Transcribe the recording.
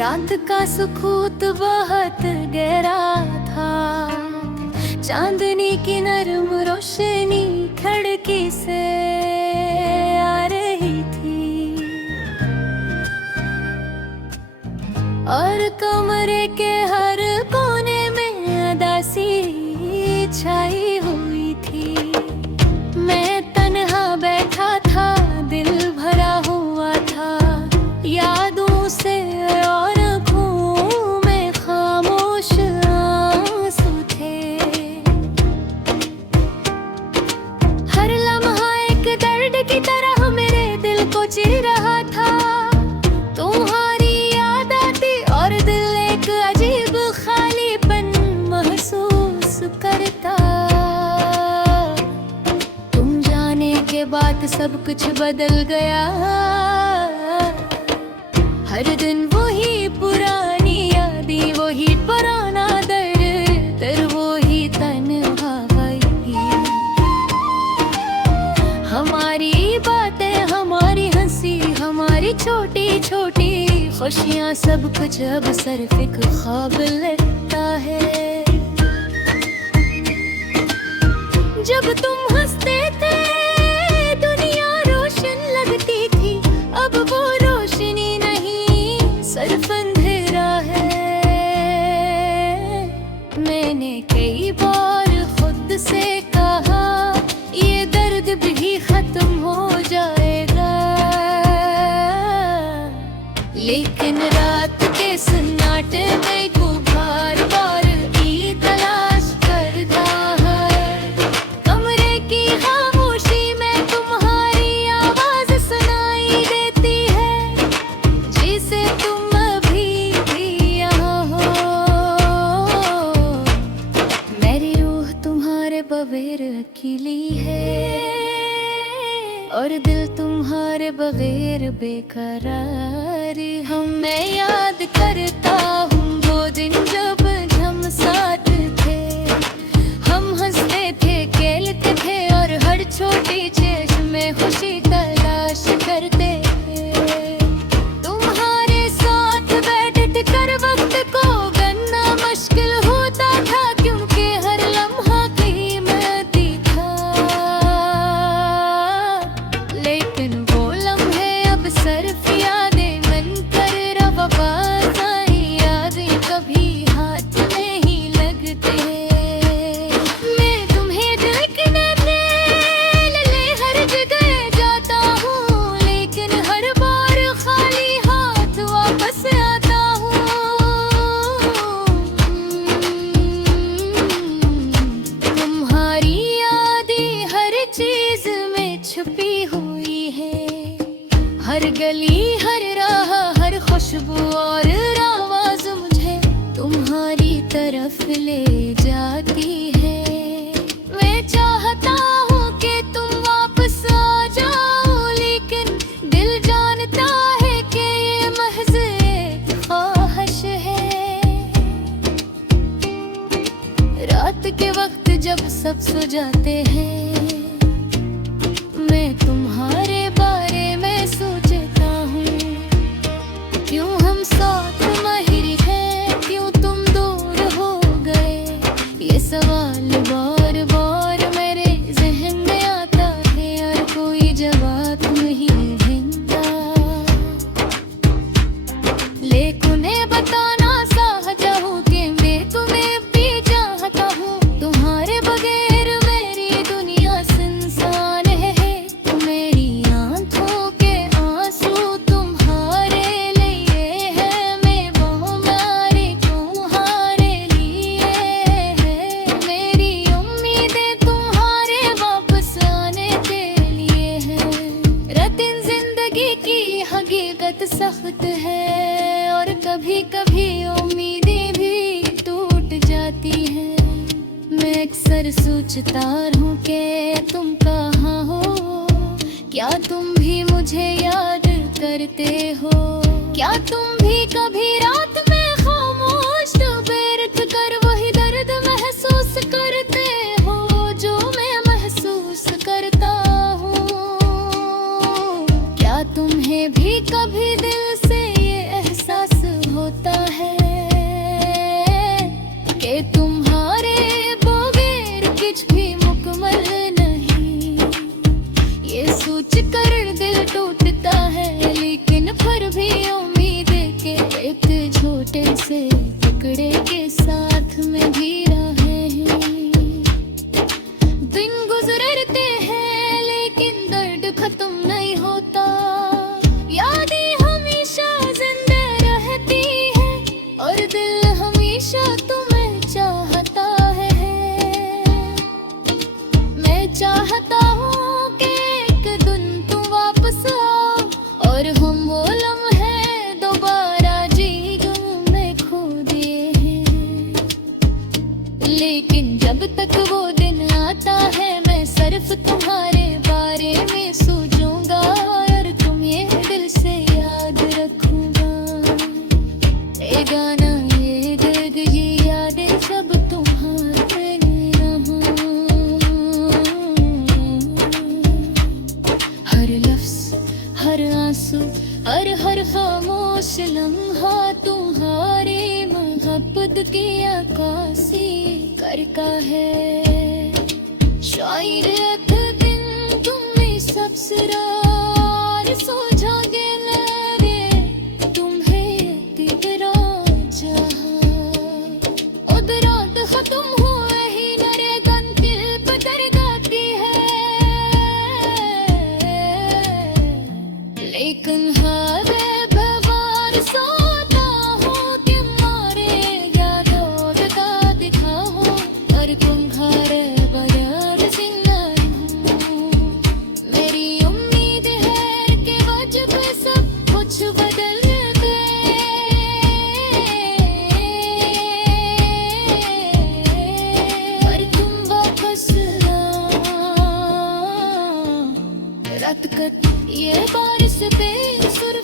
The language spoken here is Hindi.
रात का सुकूत बहुत गहरा था, चांदनी की नरम रोशनी खिड़की से आ रही थी और कमरे के हर कोने में उदासी छाई हुई थी। मैं तन्हा बैठा था, दिल भरा हुआ था यादों से और आँखों में खामोश आंसू थे। हर लम्हा एक दर्द की तरह मेरे दिल को चिर रहा था। तुम्हारी याद आती और दिल एक अजीब खालीपन महसूस करता। तुम जाने के बाद सब कुछ बदल गया। हर दिन वही पुरानी यादें, वही पुराना दर्द, वही तन्हाई। हमारी बातें, हमारी हंसी, हमारी छोटी छोटी खुशियाँ, सब कुछ अब सिर्फ एक ख्वाब लगता है। जब तुम हंसते थे दुनिया रोशन लगती थी, अब वो रोशनी नहीं सिर्फ अंधेरा है। मैंने कई बार खुद से कहा ये दर्द भी खत्म हो जाएगा, लेकिन रात के सन्नाटे में तू बार बार की तलाश करता है। कमरे की खामोशी में तुम्हारी आवाज सुनाई देती है, जिसे तुम अभी भी यहाँ हो। मेरी रूह तुम्हारे बगैर अकेली है और दिल तुम्हारे बगैर बेकरार। मैं याद करता हूँ वो दिन जब हम साथ थे। हम हंसते थे, खेलते थे और हर छोटी चीज में खुशी तलाश करते थे। तुम्हारे साथ बैठ कर वक्त को गनना मुश्किल होता था, क्योंकि हर लम्हा कीमती था। लेकिन वो लम्हे अब सिर्फ यादें बनकर रवाबाज आई। यादें कभी हाथ नहीं लगते। मैं तुम्हें देखने ले हर जगह जाता हूँ, लेकिन हर बार खाली हाथ वापस आता हूँ। तुम्हारी यादें हर चीज में छुपी हुई है, हर गली, हर राह, हर खुशबू और आवाज मुझे तुम्हारी तरफ ले जाती है। मैं चाहता हूँ कि तुम वापस आ जाओ, लेकिन दिल जानता है कि ये महज एक ख्वाहिश है। रात के वक्त जब सब सो जाते हैं, मैं तुम्हारे बारे में सोचता हूँ। क्यों हम साथ नहीं हैं, क्यों तुम दूर हो गए, ये सवाल बार बार मेरे जहन में आता है और कोई जवाब नहीं देता। लेकिन उन्हें बताना चाहता हूँ कि मैं तुम्हें भी चाहता हूँ। तुम्हारे बगैर मेरी दुनिया सुनसान है। मेरी आंखों के आंसू तुम्हारे लिए है, मैं वो मारे तुम्हारे लिए है। मेरी उम्मीदें तुम्हारे वापस आने के लिए है। रतिन जिंदगी की हकीकत सख्त है और कभी कभी उम्मीदें भी टूट जाती हैं। मैं अक्सर सोचता हूँ कि तुम कहाँ हो, क्या तुम भी मुझे याद करते हो? क्या तुम भी कभी रात में खामोश बैठ कर वही दर्द महसूस करते हो जो मैं महसूस करता हूँ? क्या तुम्हें भी कभी दिल से ये एहसास होता जब तक वो दिन आता है मैं सिर्फ तुम्हारे बारे में सोचूंगा और तुम्हें दिल से याद रखूंगा। ये गाना ये दर्द ये यादें सब तुम्हारे न हो। हर लफ्ज हर आंसू हर खामोश लम्हा तुम्हारी मोहब्बत की अक्कासी करता है। शायर एक दिन तुम्हें सबसे रार सोझागे लगे तुम्हें तिगरा जहाँ उदरात खत्म हुए ही नरे गन दिल बदर गाती है। लेकिन हर भवार सोता हूँ कि मारे यादों का दिखा हूँ और तुम्हारे बगैर जिंदा हूँ। मेरी उम्मीद है कि वजह पे सब कुछ बदल गए। पर तुम वापस आओ। रात कट ये बारिश पे सुर